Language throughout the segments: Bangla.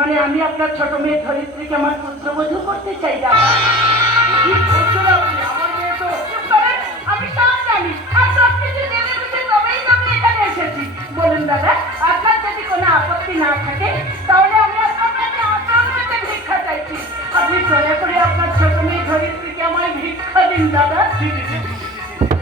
মানে আমি আপনার ছোট মেয়ে ধরিত্রীকে আমার পুত্রবধূ করতে চাই দাদা। কি বলছেন আপনি? আমার মেয়ে তো চুপ করেন, আমি সব জানি আর সব কিছু জেনে বুঝে তবেই তো আমি এখানে এসেছি। বলুন দাদা, আপনার যদি কোনো আপত্তি না থাকে তাহলে আমি আপনার কাছে আপনার কাছে ভিক্ষা চাইছি। আপনি দয়া করে আপনার ছোট মেয়ে ধরিত্রীকে আমায় ভিক্ষা দিন দাদা।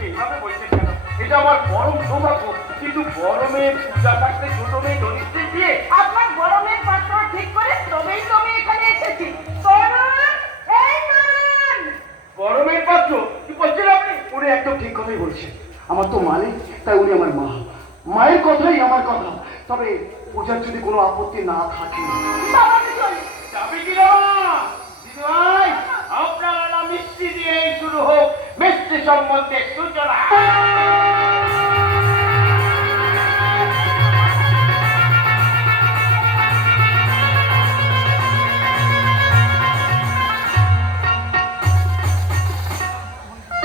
এইভাবে বলছেন কেন? এটা আমার পরম সৌভাগ্য, কিন্তু বড় মেয়ে পূজা থাকতে ছোট মেয়ে ধরিত্রী দিয়ে আপনার বড় মেয়ের পাত্র ঠিক করে তবেই তো আমি এখানে এসেছি। তরুণ, এই তরুণ! বড় মেয়ের পাত্র কি বলছেন আপনি? উনি একদম ঠিক কথাই বলছেন। আমার তো মানে, তাই উনি আমার মা। মায়ের কথাই আমার কথা। তবে পূজার যদি কোনো আপত্তি না থাকে। বাবা, আমি চলি। যাবে কি না? দিদিভাই, আপনারা না মিষ্টি দিয়েই শুরু হোক মিষ্টি সম্বন্ধে সূচনা।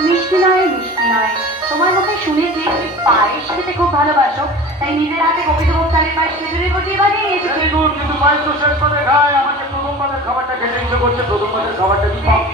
মিষ্টি নয়, মিষ্টি নয়, তোমার মুখে শুনেছি তুমি পায়েস খেতে খুব ভালোবাসো, তাই নিজের হাতে গোপীদেবক চালের পায়েস খেজুরের গুটি বানিয়ে নিয়ে এসেছি। কিন্তু পায়েস তো শেষ করে খায়, আমাকে প্রথম পাতের খাবারটা খেতে ইচ্ছে করছে, প্রথম পাতের খাবারটা কি পাবো?